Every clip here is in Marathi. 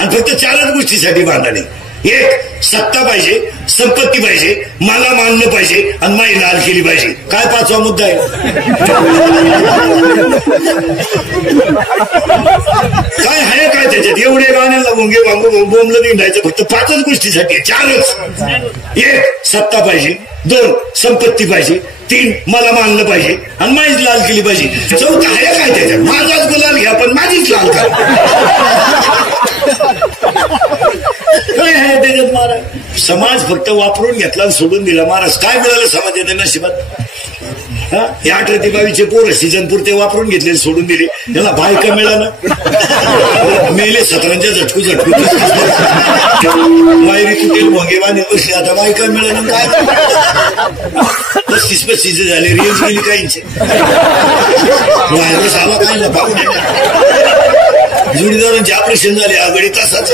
आणि फक्त 4च गोष्टीसाठी भांडणे. एक, सत्ता पाहिजे, संपत्ती पाहिजे, मला मानलं पाहिजे आणि माई लाल केली पाहिजे. काय 5वा मुद्दा आहे? काय आहे काय त्याच्यात? एवढे गाण्याला भोंगे भांगू बोंबलं निघायचं फक्त 5च गोष्टीसाठी. 4च. एक, सत्ता पाहिजे. 2, संपत्ती पाहिजे. 3, मला मानलं पाहिजे आणि माईच लाल केली पाहिजे. 4 आहे काय त्याच्यात? माझाच गुलाल घ्या पण माझीच लाल करा. काय आहे त्याच्यात महाराज? समाज फक्त वापरून घेतला आणि सोडून दिला. महाराज काय मिळालं समाज येते नशिबात? हे 18 ते 22 पोरं सीजन पुरते वापरून घेतले, सोडून दिले. त्याला बायका मिळालं, मेले 17च्या झटकू मायरी तुटेल भोंगे बांधे बसले. आता बायका मिळालं काय? 35 झाले, रेंज गेली काहींचे. व्हायरस आला काही ना पाहून जोडीदारांचे ऑपरेशन झाले. आघाडी तासाच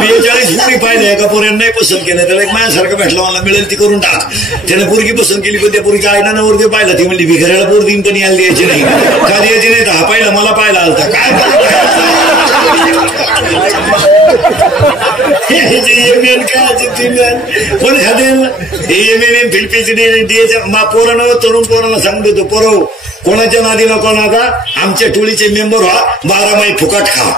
42 मुली पाहिजे. एका पोऱ्यानं नाही पसंत केलं, त्याला एक माझ्यासारखं भेटला, मला मिळेल ती करून टाक. त्याने पोरगी पसंत केली पण त्या पोरगी आईना नवरदेव पाहिला. ती म्हणली भिकाऱ्याला पोर दिन पण यायला द्यायची नाही. का द्यायची नाही? तर हा पाहिला, मला पाहिला आलता. काय पण पोरांना तरुण पोरांना सांगतो तो पोरव कोणाच्या नादी नको नका. आमच्या टोळीचे मेंबर व्हा, 12 माही फुकाट खा.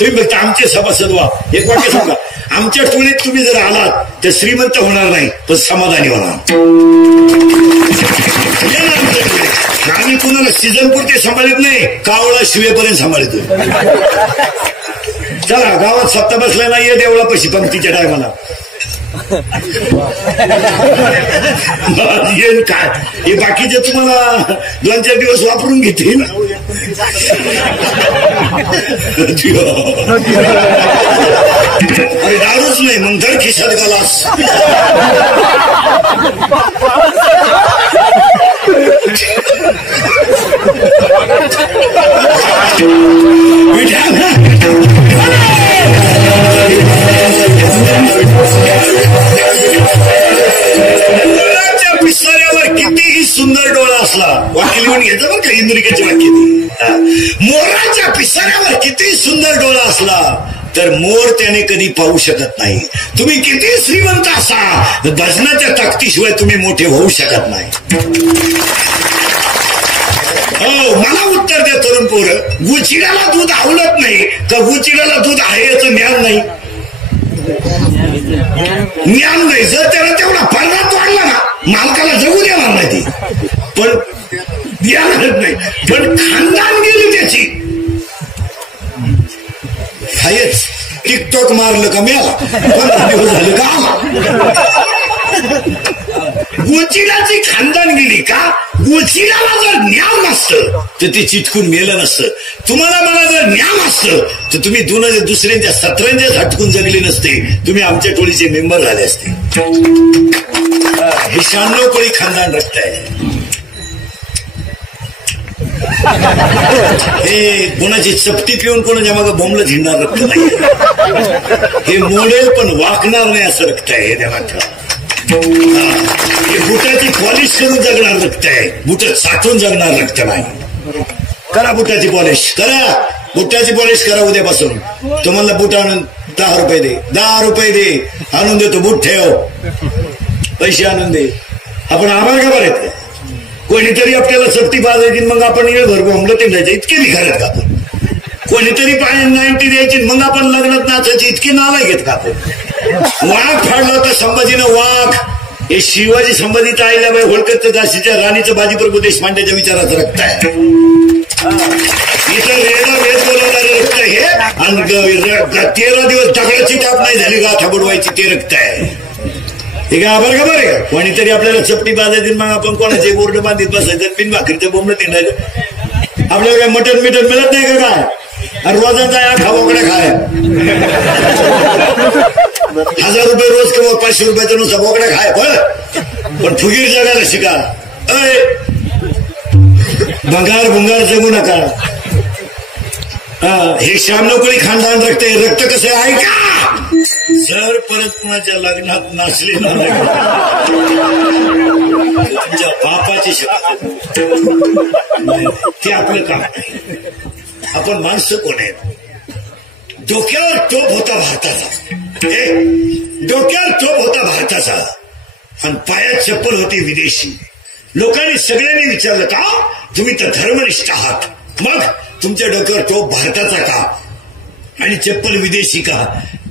तुम्ही फक्त आमचे सभासद व्हा. एक वाक्य सांगा, आमच्या टोळीत तुम्ही जर आलात तर श्रीमंत होणार नाही पण समाधानी होणार. आम्ही कुणाला सीझन पुरते सांभाळत नाही, कावळा शिवेपर्यंत सांभाळतो. चला गावात सत्ता बसला नाही, देवळा पशी पंक्तीच्या टायमाला काय हे बाकीचे तुम्हाला 2-4 दिवस वापरून घेतील. अरे दारूच नाही मग धड खिशात गलास. पिसाऱ्यावर कितीही सुंदर डोळा असला, वाक्य लिहून घ्यायचं बरं का, इंदुरिकाची वाक्य. मोराच्या पिसाऱ्यावर कितीही सुंदर डोळा असला तर मोर त्याने कधी पाहू शकत नाही. तुम्ही किती श्रीमंत असा, भजनाच्या ताकदीशिवाय तुम्ही मोठे होऊ शकत नाही. हो, मला उत्तर द्या तरुण पोरं. गुचिडाला दूध आवडत नाही का गुचिडाला दूध आहे याचं ज्ञान नाही? ज्ञान नाही. जर त्याला तेवढा पर्वत वाढला ना, मालकाला जगू देणार नाही ती. पण ज्ञान नाही. पण खानदान गेली त्याची. हायच टिकटॉक मारलं का मिळाला, 15 दिवस झाले का आला. गोचिडाची खानदान गेली का? गोचिडाला जर ज्ञान नसतं तर ते चिटकून मेलं नसतं. तुम्हाला मला जर ज्ञान असतं तर तुम्ही दुसऱ्यांच्या 17च्या झटकून जगले नसते. तुम्ही आमच्या टोळीचे मेंबर झाले असते. हे 96 कोळी खानदान रक्त आहे. हे कोणाची चपटी पिऊन कोणाच्या मागे बोंबलं झिंडणार रक्त नाही. हे मोडेल पण वाकणार नाही असं रक्त आहे. हे बुटाची पॉलिश करून जगणार रक्त आहे. बुट साठवून जगणार रक्त नाही. करा बुटाची पॉलिश करा. बुटाची पॉलिश करा उद्यापासून. तुम्हाला बुट आणून 10 रुपये दे, 10 रुपये दे, आणून देतो. बुट ठेव, पैसे आणून दे. आपण आभार का बरेत का? कोणीतरी आपल्याला चपटी पाजायची मग आपण येळभर बोंबलं ते द्यायचे. इतके निघालेत का आपण? कोणीतरी 90 द्यायची मग आपण लग्नात नाचायचे. इतके नालायक आहेत का आपण? वाघ फाडला होता संभाजीनं, वाघ. हे शिवाजी संभाजीच्या आईला बाई होळकर दासीच्या राणीचं बाजीप्रभू देशपांड्याच्या विचाराचं रक्त आहे. इथं वेळा वेळ बोलवणारे रक्त हे. आणि 13 दिवस दगडाची टाप नाही झाली गाथा बुडवायची ते रक्त आहे. हे काय आभार का बरे का? कोणीतरी आपल्याला चपटी बांधायची मग आपण कोणाचे बोर्ड बांधित बसायचं, बिन भाकरीचं बोंबलं तिंडायचं. आपल्याला काय मटण मिळत नाही का? काय आणि रोजांचा या खावाकडे खाय 1000 रुपये रोज किंवा 500 रुपयाचा नुसता बोकडा खाय. पण फुगीर जगायला शिका. भंगार भुंगार जगू नका. हे 96 कोळी खानदान रक्त आहे. रक्त कसं आहे का? जर परत कुणाच्या लग्नात नाचले ना तुमच्या बापाची शपथ ते आपलं काम नाही. आपण माणसं कोण आहेत? डोक्यावर टोप होता भारताचा, डोक्यावर टोप होता भारताचा आणि पायात चप्पल होती विदेशी. लोकांनी सगळ्यांनी विचारलं का तुम्ही तर धर्मनिष्ठ आहात, मग तुमच्या डोक्यावर टोप भारताचा का आणि चप्पल विदेशी का?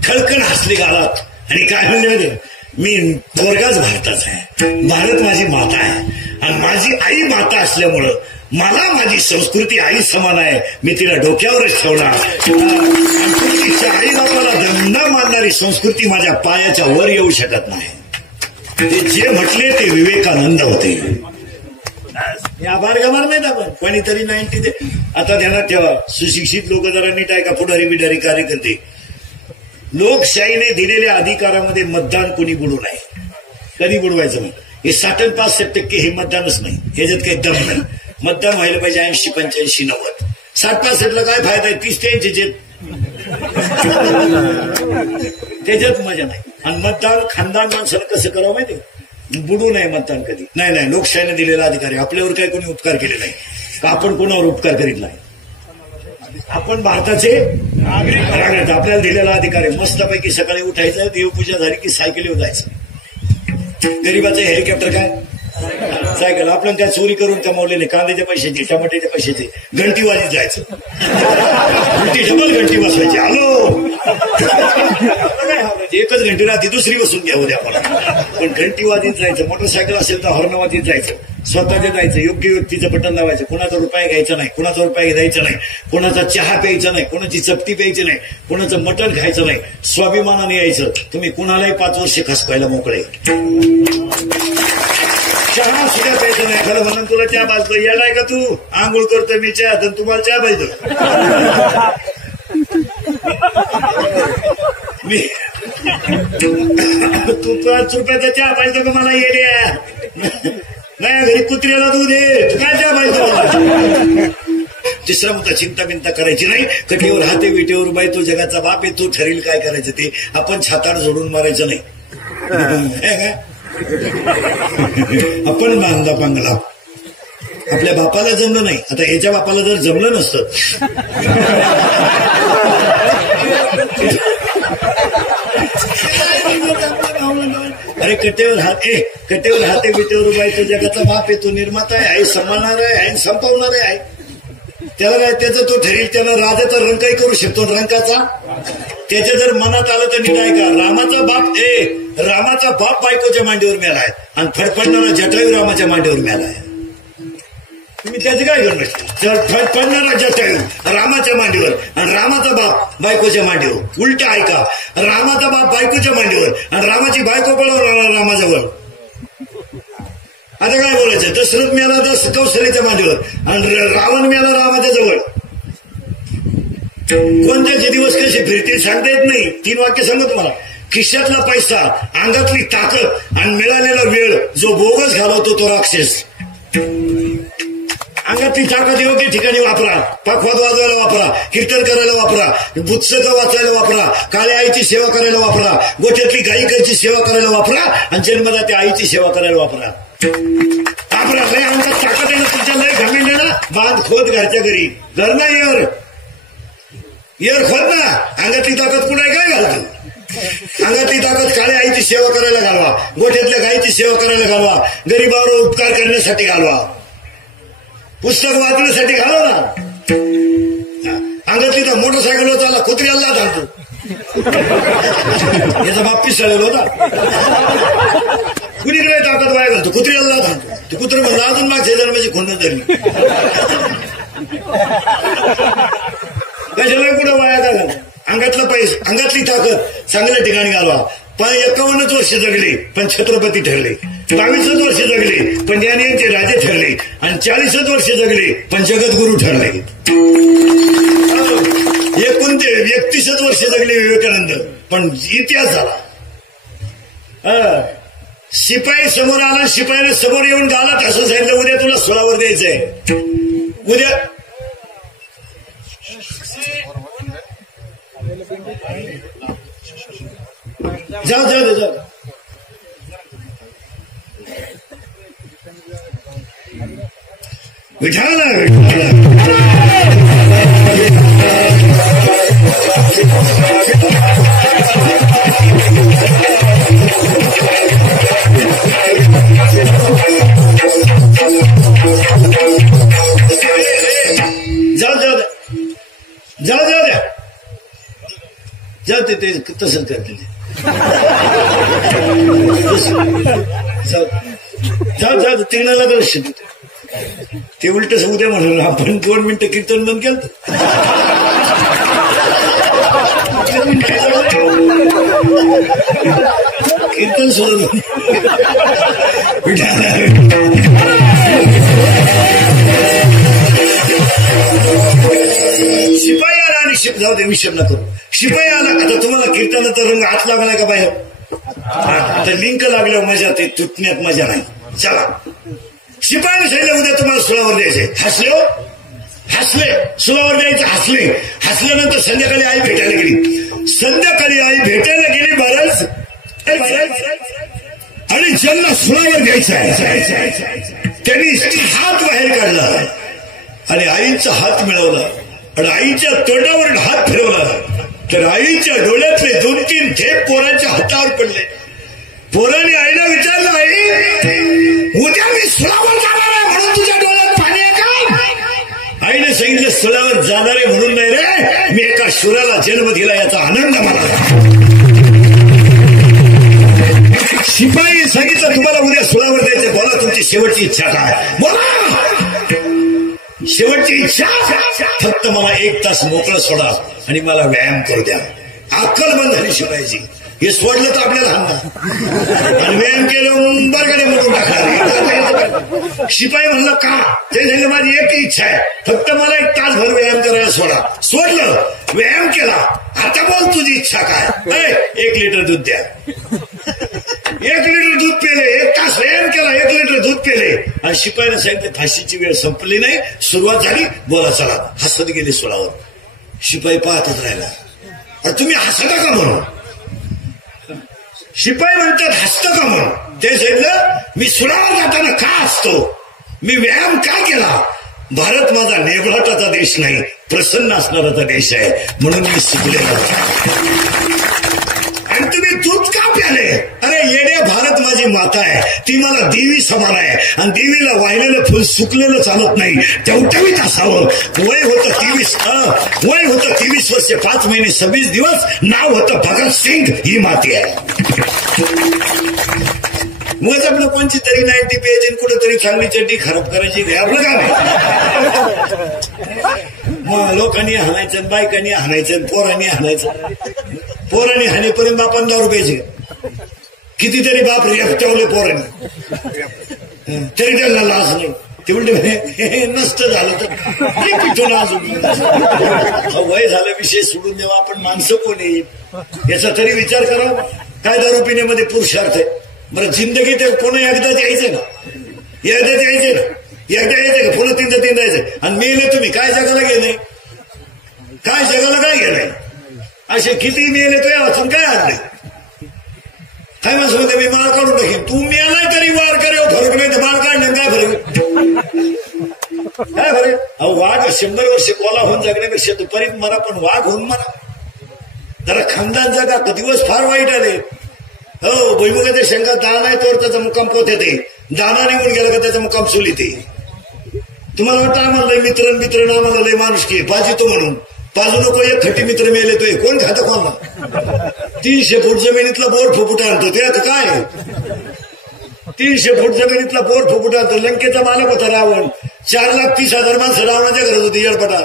खळखळ हसले गालात आणि काय म्हणले, मी पोरगाच भारताचा आहे, भारत माझी माता आहे आणि माझी आई माता असल्यामुळं मला माझी संस्कृती आई समान आहे, मी तिला डोक्यावरच ठेवणार. आई बापाला दंड मानणारी संस्कृती माझ्या पायाच्या वर येऊ शकत नाही. ते जे म्हटले ते विवेकानंद होते. आभार गमार नाहीत आपण कोणीतरी 90 ते आता ध्यानात ठेवा. सुशिक्षित लोक जरा नीट आहे का, पुढारी बिडारी कार्यकर्ते, लोकशाहीने दिलेल्या अधिकारामध्ये मतदान कोणी बुडू नये, कधी बुडवायचं नाही. हे 60-65% हे मतदानच नाही, ह्याच्यात काही दम नाही. मतदान व्हायला पाहिजे 80, 85, 90. 60-65ला काय फायदा आहे? 30-33 त्याच्यात मजा नाही. आणि मतदान खानदान माणसानं कसं करावं माहिती, बुडू नये मतदान कधी. नाही, लोकशाहीने दिलेला अधिकार आहे. आपल्यावर काही कोणी उपकार केले नाही का, आपण कोणावर उपकार करीत नाही. आपण भारताचे नागरिक, आपल्याला दिलेला अधिकार आहे. मस्तपैकी सकाळी उठायचं, देवपूजा झाली की सायकलीवर जायचं. गरीबाचं हेलिकॉप्टर काय सायकल. आपण काय चोरी करून कमावलेले कांद्याच्या पैशाचे, टमाट्याच्या पैशाचे, घंटी वाजीत जायचं, उलटी डबल घंटी बसवायची. आलो एकच घंटी राहते, दुसरी बसून घ्या उद्या आपण, पण घंटी वाजीत जायचं. मोटरसायकल असेल तर हॉर्न वाजीत जायचं, स्वतःचे जायचं, योग्य व्यक्तीचं बटन लावायचं. कुणाचा रुपये घ्यायचा नाही, कुणाचा रुपये द्यायचा नाही, कुणाचा चहा प्यायचा नाही, कुणाची चपटी प्यायची नाही, कुणाचं मटण खायचं नाही. स्वाभिमानाने यायचं. तुम्ही कुणालाही 5 वर्ष खसकायला मोकळे. चहा सुद्धा प्यायचं नाही. खरं म्हणून तुला चहा पाजतो, येणार का तू? आंघोळ करतोय मी चहा, तर तुम्हाला चहा पाहिजे. मी तू 5 रुपयाचा चहा पाहिजे का मला? येड्या नाही, घरी कुत्र्याला दूध आहे, काय चहा पाहिजे? तिसरा मुद्दा, चिंता बिंता करायची नाही. कटीवर हाते विटेवर बाई, तो जगाचा बाप आहे, तो ठरेल काय करायचं ते. आपण छाताड जोडून मारायचं नाही. आपण बांधला बंगला, आपल्या बापाला जमलं नाही. आता याच्या बापाला जर जमलं नसतं, अरे कटेवर हाते बिटेवर बाई, तो जगाचा बाप आहे, तो निर्माता आहे, आई संपवणार आहे, संपवणार आहे. त्याला काय, त्याचं तो ठरेल. त्याला राजाचा रंकाही करू शकतो, रंकाचा. त्याच्या जर मनात आलं तर नीट आहे का, रामाचा बाप बायकोच्या मांडीवर मिळालाय आणि फडफडणारा जटायू रामाच्या मांडीवर मिळालाय. तुम्ही त्याचे काय करणार? फडफडणारा जटायू रामाच्या मांडीवर आणि रामाचा बाप बायकोच्या मांडीवर. उलट ऐका, रामाचा बाप बायकोच्या मांडीवर आणि रामाची बायको पळवणार रामाजवळ. आता काय बोलायचं? दशरथ मिळाला कौशल्याच्या मांडीवर आणि रावण मिळाला रामाच्या जवळ. कोणत्याचे दिवस कसे फिरतील सांगता येत नाही. 3 वाक्य सांगतो तुम्हाला. खिशातला पैसा, अंगातली ताकद आणि मिळालेला वेळ जो बोगस घालवतो तो राक्षस. अंगातली ताकद योग्य ठिकाणी वापरा, पखवाद वाजवायला वापरा, कीर्तन करायला वापरा, पुस्तकं वाचायला वापरा, काळ्या आईची सेवा करायला वापरा, गोठ्यातली गायिकाची सेवा करायला वापरा आणि जन्मदात्या त्या आईची सेवा करायला वापरा. वापरा. लय अंगात ताकद आहे ना तुमच्या, लय घमेंड आहे ना, बांध खोद घरच्या घरी. घर ना येर खोद ना. अंगातली ताकद कुठे काय घालतो? अंगातली ताकद काळ्या आईची सेवा करायला घालवा, गोठ्यातल्या गायीची सेवा करायला घालवा, गरीबावर उपकार करण्यासाठी घालवा, पुस्तक वाचण्यासाठी घालव ना. अंगातली तर मोटरसायकलवर चालला, कुत्र्याला घालतो. याचा बाप पिसाळलेला होता. कुणीकडे ताकद वाया घालतो, कुत्र्याला घालतो. ते कुत्र म्हणलं अजून मागच्या जन्माची खोंड धरली. कशाला कुठं वाया का घालतो? अंगातला पैसा, अंगातली ताकद चांगल्या ठिकाणी घालवा. 51 वर्ष जगले पण छत्रपती ठरले, 22 वर्ष जगले पण ज्ञानीयांचे राजे ठरले आणि 40 वर्ष जगले पण जगद्गुरु ठरले. 31 वर्ष जगले विवेकानंद पण इतिहास झाला. शिपाई समोर आला, शिपाईने समोर येऊन गालात असं सांगितलं, उद्या तुला सोळावर द्यायचंय. उद्या जाऊ. विठाला जाऊ द्या जाऊ ते तसंच करते जाऊ तिघाला लक्ष ते उलट उद्या म्हणून आपण 2 मिनिटं कीर्तन बंद केलं कीर्तन सोडून शिपाई आला आणि जाऊ दे विषय न करू शिपाई आला आता तुम्हाला कीर्तनाचा रंग हात लागलाय का बाहेर तर लिंक लागल्यावर मजा ते तुटण्यात मजा नाही चला शिपाईने सांगितलं उद्या तुम्हाला सुळावर द्यायचे हसले सुळावर द्यायचे हसल्यानंतर संध्याकाळी आई भेटायला गेली बरंच आणि ज्यांना सुळावर द्यायचं आहे त्यांनी हात बाहेर काढला आणि आईचा हात मिळवला आणि आईच्या तोंडावर हात फिरवला तर आईच्या डोळ्यातले 2-3 थेंब पोरांच्या हातावर पडले पोराने आईला विचारलं आई उद्या मी सुळावर जाणार आहे म्हणून तुझ्या डोळ्यात पाणी आहे का आईने सांगितलं सुळावर जाणार आहे म्हणून नाही रे मी एका शूराला जन्म दिला याचा आनंद मला शिपाई सांगितलं तुम्हाला उद्या सुळावर द्यायचं बोला तुमची शेवटची इच्छा काय बोला शेवटची इच्छा फक्त मला 1 तास मोकळं सोडा आणि मला व्यायाम करू द्या अक्कल बंद झाली शिपाईची हे सोडलं तर आपल्याला हाणणार आणि व्यायाम केलं बरगडे मोडून टाकणार शिपाई म्हणलं का ते झालं माझी एक इच्छा आहे फक्त मला 1 तासभर व्यायाम करायला सोडलं व्यायाम केला आता बोल तुझी इच्छा काय 1 लिटर दूध द्या 1 लिटर दूध पेले 1 तास व्यायाम केला 1 लिटर दूध पेले आणि शिपाईने सांगितलं फाशीची वेळ संपली नाही सुरुवात झाली बोला चला हसत गेले सुळावर शिपाई पाहतच राहिला तुम्ही हसता का म्हणून शिपाई म्हणतात हसतं का म्हणून ते सांगितलं मी सुळावर जाताना का हसतो मी व्यायाम का केला भारत माझा नेबळाटाचा देश नाही प्रसन्न असणाराचा देश आहे म्हणून मी सुकलेला आणि तुम्ही दूध का प्याले अरे येड्या भारत माझी माता आहे ती मला देवी समान आहे आणि देवीला वाहिलेलं फुल सुकलेलं चालत नाही टवटवीत असावं वय होतं 23 वर्ष 5 महिने 26 दिवस नाव होतं भगत सिंग ही माती आहे मग आपलं कोणची तरी 90 पेज कुठेतरी चांगली चड्डी खराब करायची आपलं काम मग लोकांनी हाणायचं बायकांनी हाणायचं पोरांनी हाणायचं पोरांनी हाणेपर्यंत बापान 10 रुपयाचे कितीतरी बाप रेपटवले पोरांनी तरी त्यांना लाज नाही ते उलटे नसतं झालं तर पिठून अजून वय झालं विषय सोडून देवा आपण माणसं कोण येईल याचा तरी विचार करा काय दारू पिण्यामध्ये पुरुषार्थ आहे बरं जिंदगीत पुन्हा एकदाच यायचं ना एकदा यायचं का पुन्हा तीनदा यायचं आणि मेले तुम्ही काय जगाला गेले असे किती मेले तो वाचून काय आणले काय माणसं म्हणते मी माळ काढून टाकेन तू मेलाय तरी वार करे फरक नाही तर माळ काढणं काय फरक अहो वाघ 100 वर्ष कोला होऊन जगण्यापेक्षा दुपारीत मरा पण वाघ होऊन मरा जरा खानदान जगा दिवस फार वाईट आले हो भुईमुगाच्या शंका दान आहे तोवर त्याचा मुक्काम पोत येते दाना निघून गेला का त्याचा मुक्काम चुल येते तुम्हाला वाटतं आम्हाला लय मित्र आम्हाला लय माणूस की पाजितो म्हणून पाजू नको 1 खटी मित्र मेले कोण खातं कोणला 300 फूट जमिनीतला बोर फुफुटा आणतो ते आता काय 300 फूट जमिनीतला बोर फुफुटा आणतो लंकेचा मालक होता रावण 4,30,000 माणसं रावणाच्या घरात होती येडपटा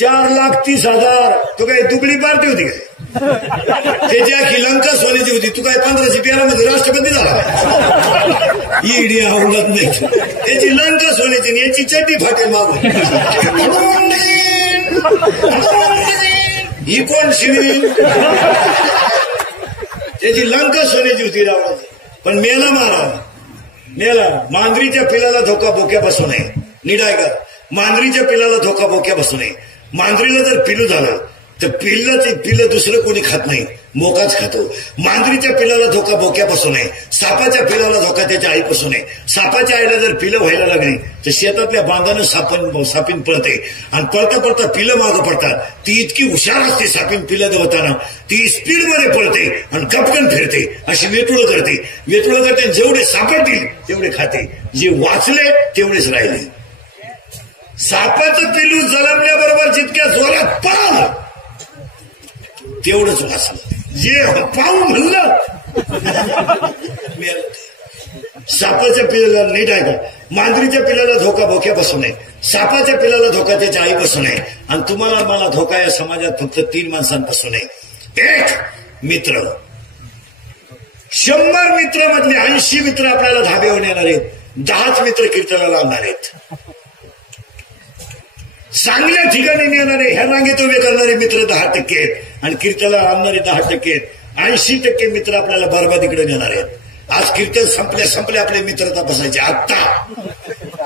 4,30,000 तू काय दुबळी पार्टी होती काय त्याची आखी लंका सोन्याची होती तू काय 1500 पेरामध्ये राष्ट्रपती झाला ईडी आवडत नाही त्याची लंका सोन्याची याची चड्डी फाटेल मागून ही कोण शिवी त्याची लंका सोन्याची होती रावणाची पण मेला मेला मांजरीच्या पिलाला धोका बोक्या बसू नये निडाय का मांजरीच्या पिलाला धोका बोक्या बसू नये मांजरीला जर पिलू झालं तर पिल्लं दुसरं कोणी खात नाही मोकाच खातो. मांजरीच्या पिलाला धोका बोक्यापासून आहे, सापाच्या पिलाला धोका त्याच्या आईपासून आहे. सापाच्या आईला जर पिलं व्हायला लागली तर शेतातल्या बांधानं सापीन पळते आणि पळता पळता पिलं मागं पडतात. ती इतकी हुशार असते सापीन पिलं देवताना, ती स्पीडमध्ये पळते आणि कपकन फिरते, अशी वेटुळं करते. जेवढे सापडतील तेवढे खाते, जे वाचले तेवढेच राहिले. सापाचं पिलू जलमल्याबरोबर जितक्या जोरात पळालं तेवढंच वाचलं, जे पाहून म्हणलं सापाच्या पिलाला नीट आहे का, मांजरीच्या पिलाला धोका बोक्यापासून आहे, सापाच्या पिलाला धोका त्याच्या आईपासून आहे. आणि तुम्हाला मला धोका या समाजात फक्त 3 माणसांपासून आहे. एक मित्र, 100 मित्र मधले 80 मित्र आपल्याला धाब्यावर येणार आहेत, 10च मित्र कीर्तनाला आणणार आहेत. चांगल्या ठिकाणी नेणारे, ह्या रांगेत उभे करणारे मित्र 10% आहेत आणि कीर्तनाला आणणारे 10% आहेत. 80% मित्र आपल्याला बरबादीकडे नेणार आहेत. आज कीर्तन संपले आपले मित्र तपासायचे आत्ता,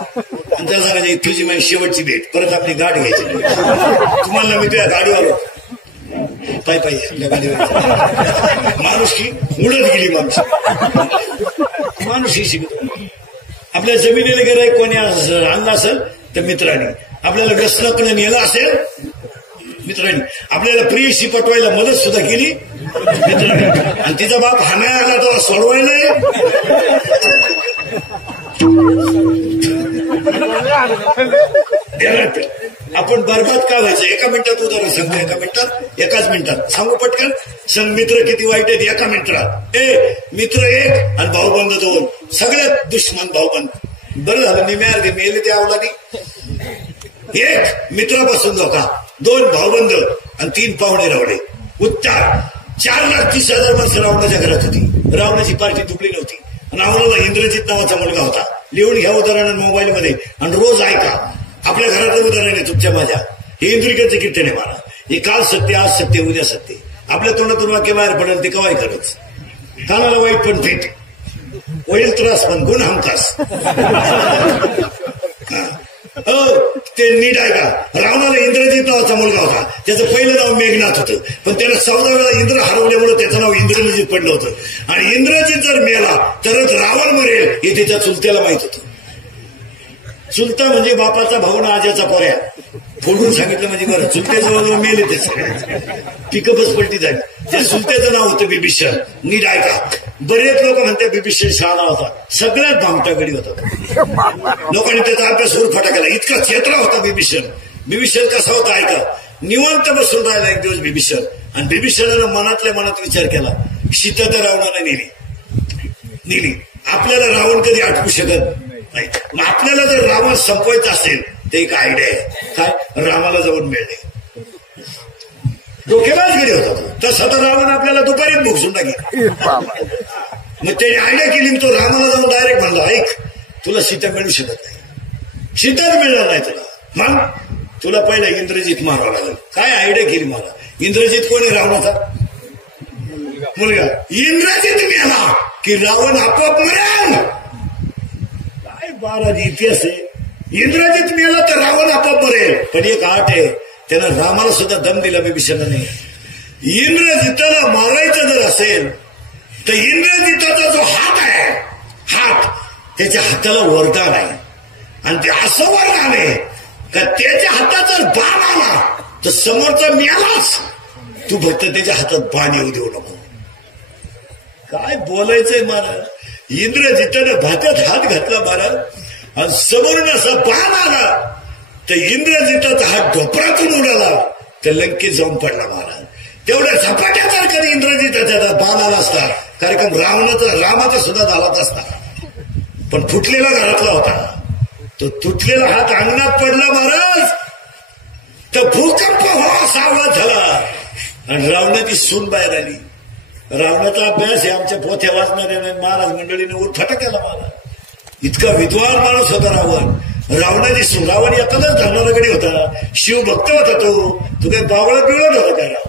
आणि त्याला सांगायचे तुझी माझी शेवटची भेट, परत आपली गाठ घ्यायची. तुम्हाला मी त्या गाडीवर पाय आपल्या गाडीवर माणुसकी उडत गेली. माणूस शिकतो. आपल्या जमिनीला गेलं कोणी आणलं असेल तर मित्रांनी, आपल्याला व्यसनाकडे नेलं असेल मित्रांनी, आपल्याला प्रियशी पटवायला मदत सुद्धा केली मित्रांनी, आणि तिचा बाप हाणायला आला तो सोडवायला. आपण बरबाद का व्हायचं? एका मिनिटात उदाहरण सांगतो, एकाच मिनिटात सांगू पटकन. संग मित्र किती वाईट आहेत एका मिनिटात. मित्र 1 आणि भाऊबंद 2, सगळ्यात दुश्मन भाऊबंद. बरं झालं निम्या अर्धे मेले त्या अवलादी. 1 मित्रापासून धोका, 2 भाऊबंद आणि 3 पाहुणे रावडे. उत्तर 4,30,000 माणसं रावणाच्या घरात होती. रावणाची पार्टी तुटली नव्हती. रावणाला इंद्रजित नावाचा मुलगा होता. लिहून घ्या उदाहरण मोबाईलमध्ये आणि रोज ऐका. आपल्या घराचं उदाहरण आहे तुमच्या माझ्या. हे इंद्रिकांचं कीर्तन आहे मला. हे काल सत्य, आज सत्य, उद्या सत्य. आपल्या तोंडातून वाक्य बाहेर पडेल ते कवाय करत. कानाला वाईट पण फेट, होईल त्रास पण गुण हमखास. ते नीट आहे का? रावणाला इंद्रजित नावाचा मुलगा होता. त्याचं पहिलं नाव मेघनाथ होतं, पण त्याला 14 वेळा इंद्र हरवल्यामुळे त्याचं नाव इंद्रजित पडलं होतं. आणि इंद्रजित जर मेला तरच रावण मरेल हे त्याच्या चुलत्याला माहित होतं. चुलता म्हणजे बापाचा भाऊ ना आज्याचा पोऱ्या. फोडून सांगितलं म्हणजे बरं, चुलत्याजवळ मेले ते सगळे, पिकअपच पलटी झाली. त्या चुलत्याचं नाव होतं बिभीषण. नीट ऐका, बरेच लोक म्हणते बिभीषण शहाणा होता, सगळ्यात भामटागडी होता. लोकांनी त्याचा अभ्यास उरफाटा केला. इतका चेत्रा होता बिभीषण. बिभीषण कसा होता ऐका. निवांत बसून राहिला एक दिवस बिभीषण, आणि बिभीषणानं मनातल्या मनात विचार केला, सीता तर रावणाने नेली. आपल्याला रावण कधी आटवू शकत नाही. मग आपल्याला जर रावण संपवायचा असेल तर एक आयडिया आहे. काय? रामाला जाऊन मिळणे. डोकेबाज गडी होता तो. तसा तर रावण आपल्याला दुपारीच भोगसून टाकेल. मग त्याने आयडिया केली. तो रामाला जाऊन डायरेक्ट म्हणला, ऐक, तुला सीता मिळू शकत नाही, सीताच मिळणार नाही तुला. मग तुला पहिला इंद्रजित मारावा लागेल. काय आयडिया केली मला. इंद्रजित कोण आहे? रावणाचा मुलगा. इंद्रजित मिळाला की रावण आपोआप मिळेल. काय बारा इतिहास आहे. इंद्रजित मिळाला तर रावण आपोआप मरेल. पण एक आठ आहे, त्यानं रामाला सुद्धा दम दिला बिभीषणाने. इंद्रजिताला मारायचं जर असेल तर इंद्रजिताचा जो हात आहे, हात, त्याच्या हाताला वरदान आहे. आणि ते असं वरदान आहे का त्याच्या हातात जर बाण आला तर समोरचा मिळालाच. तू फक्त त्याच्या हातात बाण येऊ देऊ नको. काय बोलायचंय महाराज. इंद्रजितानं भात्यात हात घातला महाराज, आणि समोरून असा बाण आला तर इंद्रजिताचा हात ढोपरातून उडाला तर लंकेत जाऊन पडला महाराज. तेवढ्या झपाट्या जर कधी इंद्रजिताचा बाण आला असता, कार्यक्रम रामाचा सुद्धा झालाच असता. पण फुटलेला घरातला होता. तो तुटलेला हात अंगणात पडला महाराज, तर भूकंप हो असा आवाज झाला आणि रावणाची सून बाहेर आली. रावणाचा अभ्यास हे आमच्या पोथ्या वाचणाऱ्या महाराज मंडळीने उरफाटा केला महाराज. इतका विद्वान माणूस होता रावण. रावणाची सून, रावण एखादाच धरणारा गडी होता, शिवभक्त होता तो काही बावळा पिवळत होता काय रावण.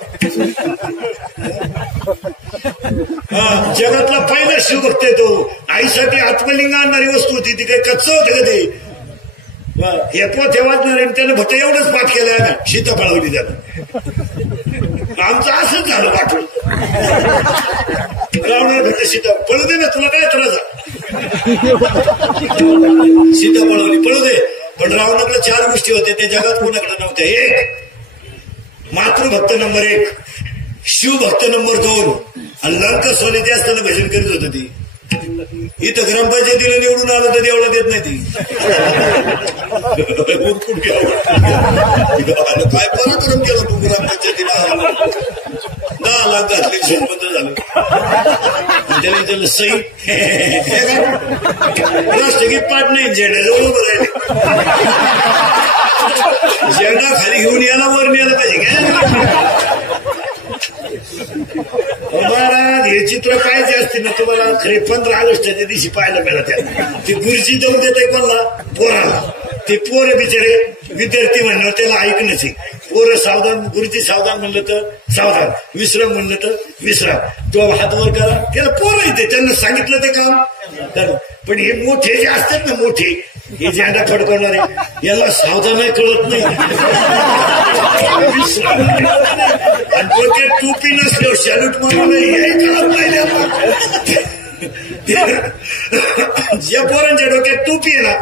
जगातला पहिला शिवभक्त आहे तो. आईसाठी आत्मलिंग आणणारी वस्तू होती ती काही कच्च होतं का ते. हे पोथ्या वाचणारे त्यानं फक्त एवढंच पाठ केलं ना, सीता पळवली त्यानं. आमचं असंच झालं वाटून रावणाला भेटलं सीता पळू दे ना तुला काय त्रास सीता पळू दे पण रावणाकडे 4 गोष्टी होत्या त्या जगात कोणाकडे नव्हत्या. 1 मातृभक्त नंबर 1 शिवभक्त नंबर 2 आणि लंका सोनेची असताना भजन करीत होत ती. इथं ग्रामपंचायतीला निवडून आलं तर देवळा देत नाही ती. काय पराक्रम केला तू ग्रामपंचायतीला 10 लाख घातले संबंध झालं त्याने त्याला सही राष्ट्रगीत पाठ नाही झेंड्याजवळ उभं राहिले. झेंडा खाली घेऊन यायला वर न्यायला पाहिजे काय महाराज. हे चित्र पाहिजे असते ना तुम्हाला खरे 15 ऑगस्टच्या दिवशी पाहायला मिळालं. ते गुरुजी जाऊन देत आहे कोणाला पोराला. ते पोरं बिचारे विद्यार्थी म्हणलं त्याला ऐकणच आहे. पोरं सावधान गुरुजी सावधान म्हणलं तर सावधान विश्राम म्हणलं तर विश्राम. तो हात वर करा त्याला पोरं येते त्यांना सांगितलं ते काम तर. पण हे मोठे जे असतात ना मोठे हे झेंडा फडकवणारे याला सावधान कळत नाही. आणि डोक्यात टोपी नसल्यावर सॅल्यूट म्हणून हे कळत नाही. ज्या पोरांच्या डोक्यात टोपी आहे ना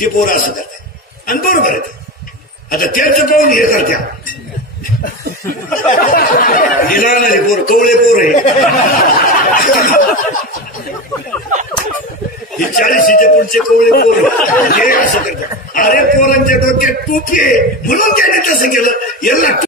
ते पोरं असं करतात आणि बरोबर आहे. आता त्यांचं पाहून हे करत्या हे लागणारे पोर कवळे पोर आहे हे 40च्या पुढचे कवळे पोर हे असं करतात. अरे पोरांच्या डोक्यात टोपी आहे म्हणून त्याने तसं केलं. याला